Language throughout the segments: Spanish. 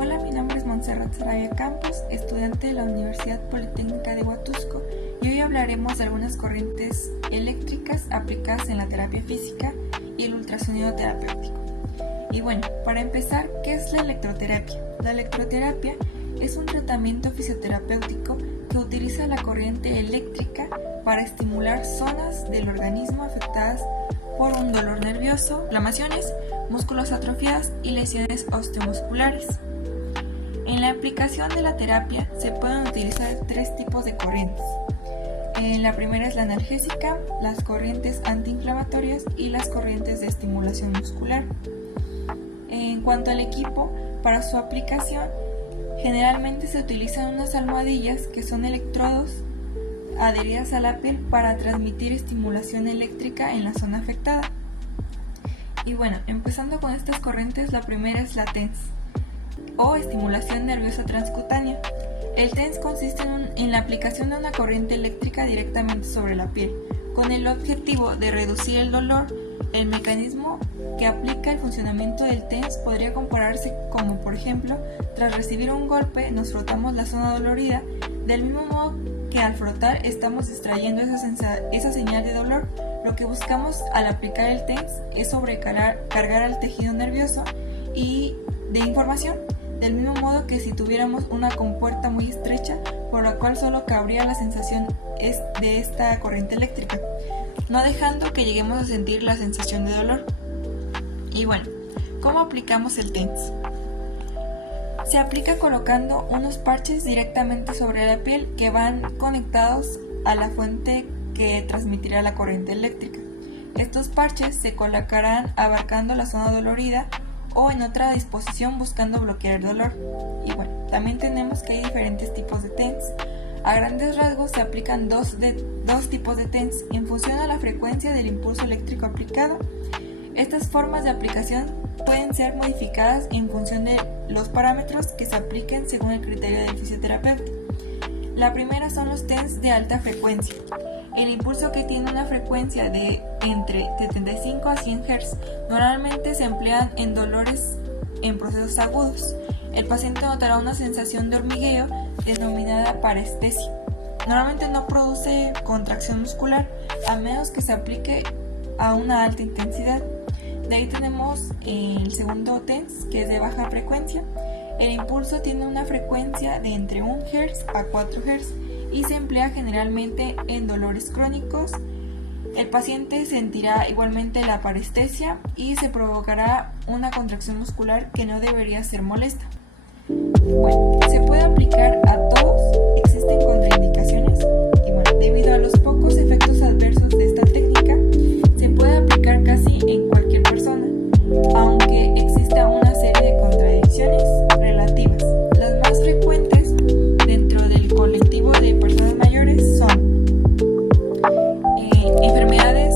Hola, mi nombre es Montserrat Sarabia Campos, estudiante de la Universidad Politécnica de Huatusco, y hoy hablaremos de algunas corrientes eléctricas aplicadas en la terapia física y el ultrasonido terapéutico. Y bueno, para empezar, ¿qué es la electroterapia? La electroterapia es un tratamiento fisioterapéutico que utiliza la corriente eléctrica para estimular zonas del organismo afectadas por un dolor nervioso, inflamaciones, músculos atrofiados y lesiones osteomusculares. En la aplicación de la terapia se pueden utilizar tres tipos de corrientes. La primera es la analgésica, las corrientes antiinflamatorias y las corrientes de estimulación muscular. En cuanto al equipo, para su aplicación, generalmente se utilizan unas almohadillas que son electrodos adheridas a la piel para transmitir estimulación eléctrica en la zona afectada. Y bueno, empezando con estas corrientes, la primera es la TENS o estimulación nerviosa transcutánea. El TENS consiste en la aplicación de una corriente eléctrica directamente sobre la piel, con el objetivo de reducir el dolor. El mecanismo que aplica el funcionamiento del TENS podría compararse como, por ejemplo, tras recibir un golpe nos frotamos la zona dolorida, del mismo modo que al frotar estamos distrayendo esa señal de dolor. Lo que buscamos al aplicar el TENS es sobrecargar al tejido nervioso y de información, del mismo modo que si tuviéramos una compuerta muy estrecha, por la cual solo cabría la sensación de esta corriente eléctrica, no dejando que lleguemos a sentir la sensación de dolor. Y bueno, ¿cómo aplicamos el TENS? Se aplica colocando unos parches directamente sobre la piel que van conectados a la fuente que transmitirá la corriente eléctrica. Estos parches se colocarán abarcando la zona dolorida o en otra disposición buscando bloquear el dolor. Y bueno, también tenemos que hay diferentes tipos de TENS. A grandes rasgos se aplican dos tipos de TENS en función a la frecuencia del impulso eléctrico aplicado. Estas formas de aplicación pueden ser modificadas en función de los parámetros que se apliquen según el criterio del fisioterapeuta. La primera son los TENS de alta frecuencia. El impulso, que tiene una frecuencia de entre 75 a 100 Hz, normalmente se emplean en dolores en procesos agudos. El paciente notará una sensación de hormigueo denominada parestesia. Normalmente no produce contracción muscular, a menos que se aplique a una alta intensidad. De ahí tenemos el segundo TENS, que es de baja frecuencia. El impulso tiene una frecuencia de entre 1 Hz a 4 Hz y se emplea generalmente en dolores crónicos. El paciente sentirá igualmente la parestesia y se provocará una contracción muscular que no debería ser molesta. Bueno, se puede aplicar a todos, existen contraindicaciones y bueno, debido a los pocos efectos adversos de esta técnica, se puede aplicar casi en cualquier persona, aunque exista una serie de contradicciones relativas. Las más frecuentes dentro del colectivo de personas mayores son enfermedades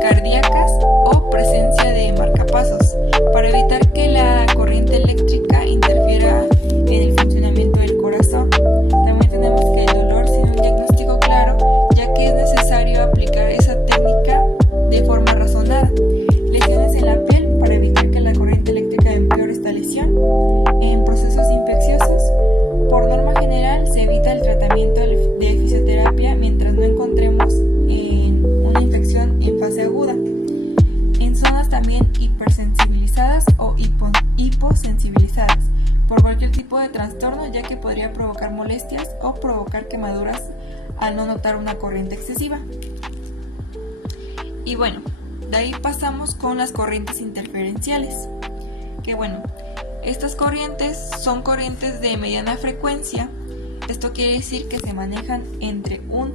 cardíacas o presencia de marcapasos, para evitar que la corriente eléctrica interfiera en el funcionamiento del corazón. También tenemos que el dolor sin un diagnóstico claro, ya que es necesario aplicar esa técnica de forma razonada. Lesiones en la piel, para evitar que la corriente eléctrica empeore esta lesión. En procesos infecciosos, por norma general se evita el tratamiento de fisioterapia mientras no encontremos una infección en fase aguda. En zonas también hipersensibilizadas o hiposensibilizadas por cualquier tipo de trastorno, ya que podría provocar molestias o provocar quemaduras al no notar una corriente excesiva. Y bueno, de ahí pasamos con las corrientes interferenciales, que bueno, estas corrientes son corrientes de mediana frecuencia. Esto quiere decir que se manejan entre 1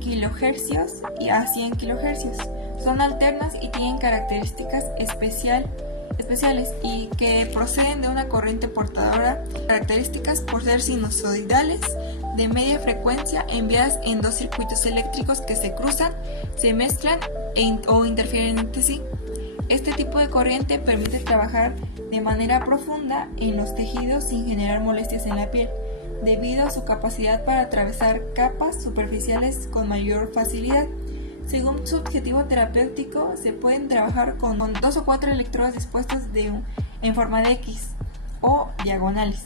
kHz y a 100 kHz. Son alternas y tienen características especiales y que proceden de una corriente portadora, características por ser sinusoidales de media frecuencia enviadas en dos circuitos eléctricos que se cruzan, se mezclan o interfieren entre sí. Este tipo de corriente permite trabajar de manera profunda en los tejidos sin generar molestias en la piel, debido a su capacidad para atravesar capas superficiales con mayor facilidad. Según su objetivo terapéutico, se pueden trabajar con 2 o 4 electrodos dispuestos en forma de X. o diagonales.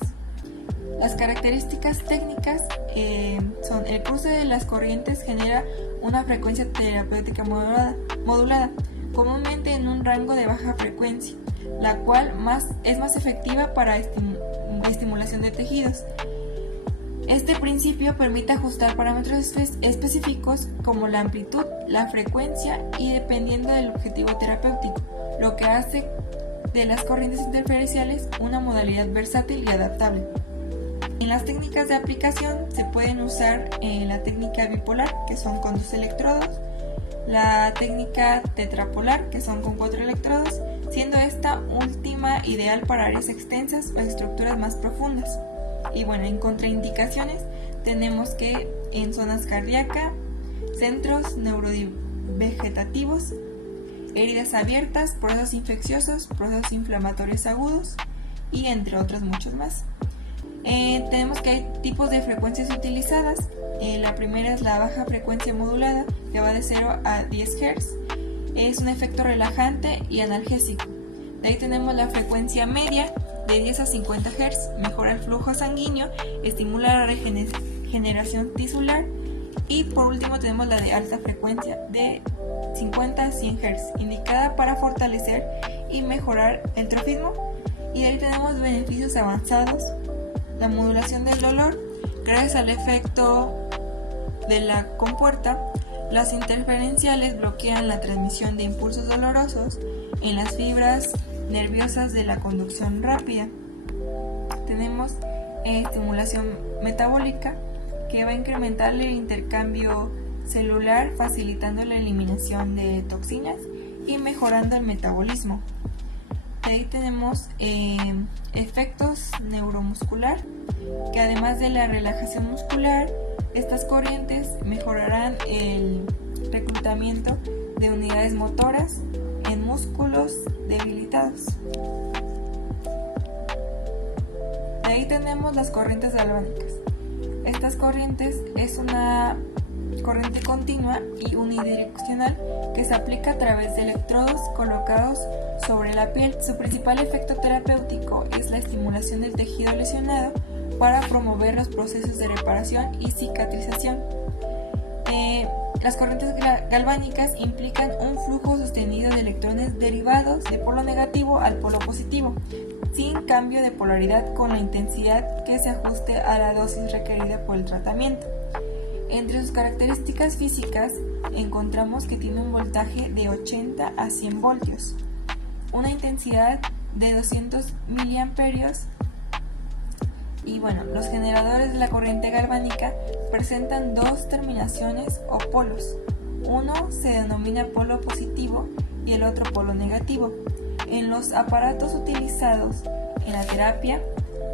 Las características técnicas son: el cruce de las corrientes genera una frecuencia terapéutica modulada, comúnmente en un rango de baja frecuencia, la cual es más efectiva para estimulación de tejidos. Este principio permite ajustar parámetros específicos como la amplitud, la frecuencia y dependiendo del objetivo terapéutico, lo que hace de las corrientes interferenciales una modalidad versátil y adaptable. En las técnicas de aplicación se pueden usar la técnica bipolar, que son con 2 electrodos, la técnica tetrapolar, que son con 4 electrodos, siendo esta última ideal para áreas extensas o estructuras más profundas. Y bueno, en contraindicaciones tenemos que en zonas cardíacas, centros neurovegetativos, heridas abiertas, procesos infecciosos, procesos inflamatorios agudos y entre otros muchos más. Tenemos que hay tipos de frecuencias utilizadas. La primera es la baja frecuencia modulada, que va de 0 a 10 Hz. Es un efecto relajante y analgésico. De ahí tenemos la frecuencia media, de 10 a 50 Hz, mejora el flujo sanguíneo, estimula la regeneración tisular. Y por último tenemos la de alta frecuencia, de 50 a 100 Hz, indicada para fortalecer y mejorar el trofismo. Y de ahí tenemos beneficios avanzados: la modulación del dolor, gracias al efecto de la compuerta. Las interferenciales bloquean la transmisión de impulsos dolorosos en las fibras nerviosas de la conducción rápida. Tenemos estimulación metabólica, que va a incrementar el intercambio celular, facilitando la eliminación de toxinas y mejorando el metabolismo. De ahí tenemos efectos neuromuscular, que además de la relajación muscular, estas corrientes mejorarán el reclutamiento de unidades motoras en músculos debilitados. De ahí tenemos las corrientes galvánicas. Estas corrientes es una corriente continua y unidireccional que se aplica a través de electrodos colocados sobre la piel. Su principal efecto terapéutico es la estimulación del tejido lesionado para promover los procesos de reparación y cicatrización. Las corrientes galvánicas implican un flujo sostenido de electrones derivados de polo negativo al polo positivo, sin cambio de polaridad, con la intensidad que se ajuste a la dosis requerida por el tratamiento. Entre sus características físicas encontramos que tiene un voltaje de 80 a 100 voltios, una intensidad de 200 miliamperios. Y bueno, los generadores de la corriente galvánica presentan 2 terminaciones o polos. Uno se denomina polo positivo y el otro polo negativo. En los aparatos utilizados en la terapia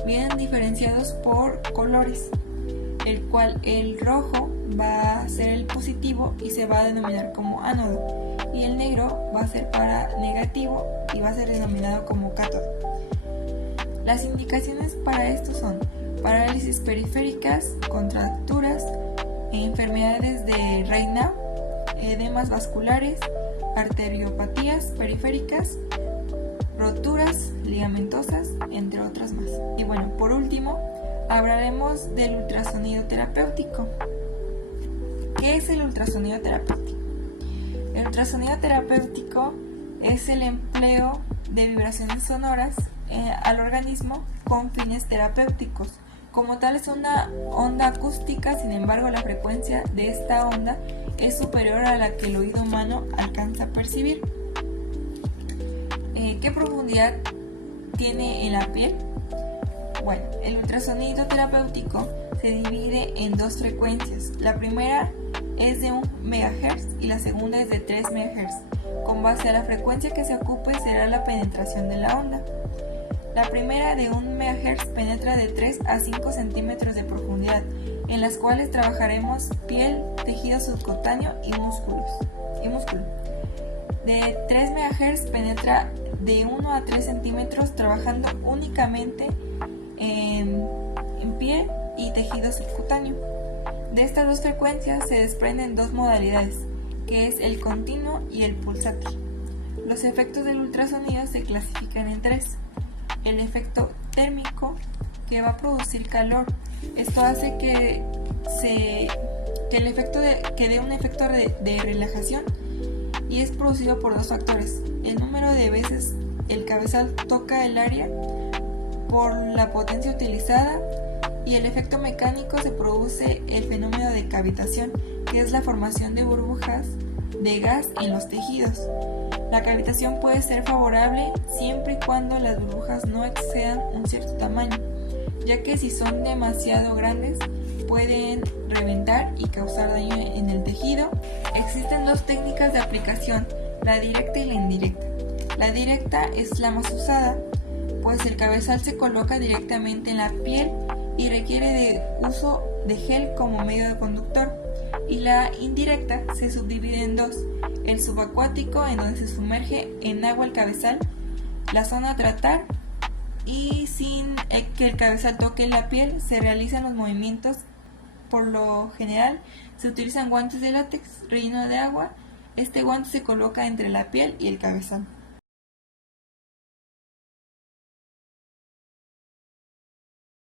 vienen diferenciados por colores, el cual el rojo va a ser el positivo y se va a denominar como ánodo, y el negro va a ser para negativo y va a ser denominado como cátodo. Las indicaciones para esto son parálisis periféricas, contracturas, enfermedades de Raynaud, edemas vasculares, arteriopatías periféricas, roturas ligamentosas, entre otras más. Y bueno, por último, hablaremos del ultrasonido terapéutico. ¿Qué es el ultrasonido terapéutico? El ultrasonido terapéutico es el empleo de vibraciones sonoras al organismo con fines terapéuticos. Como tal, es una onda acústica, sin embargo la frecuencia de esta onda es superior a la que el oído humano alcanza a percibir. ¿Qué profundidad tiene en la piel? Bueno, el ultrasonido terapéutico se divide en 2 frecuencias. La primera es de 1 MHz y la segunda es de 3 MHz. Con base a la frecuencia que se ocupe será la penetración de la onda. La primera, de 1 MHz, penetra de 3 a 5 centímetros de profundidad, en las cuales trabajaremos piel, tejido subcutáneo y músculo. De 3 MHz penetra de 1 a 3 centímetros, trabajando únicamente en piel y tejido subcutáneo. De estas 2 frecuencias se desprenden 2 modalidades, que es el continuo y el pulsátil. Los efectos del ultrasonido se clasifican en 3. El efecto térmico que va a producir calor. Esto hace que dé un efecto de relajación, y es producido por dos factores: el número de veces el cabezal toca el área por la potencia utilizada, y el efecto mecánico se produce el fenómeno de cavitación, que es la formación de burbujas de gas en los tejidos. La cavitación puede ser favorable siempre y cuando las burbujas no excedan un cierto tamaño, ya que si son demasiado grandes pueden reventar y causar daño en el tejido. Existen dos técnicas de aplicación, la directa y la indirecta. La directa es la más usada, pues el cabezal se coloca directamente en la piel y requiere de uso de gel como medio de conductor. Y la indirecta se subdivide en dos: el subacuático, en donde se sumerge en agua el cabezal, la zona a tratar, y sin que el cabezal toque la piel se realizan los movimientos. Por lo general se utilizan guantes de látex relleno de agua. Este guante se coloca entre la piel y el cabezal.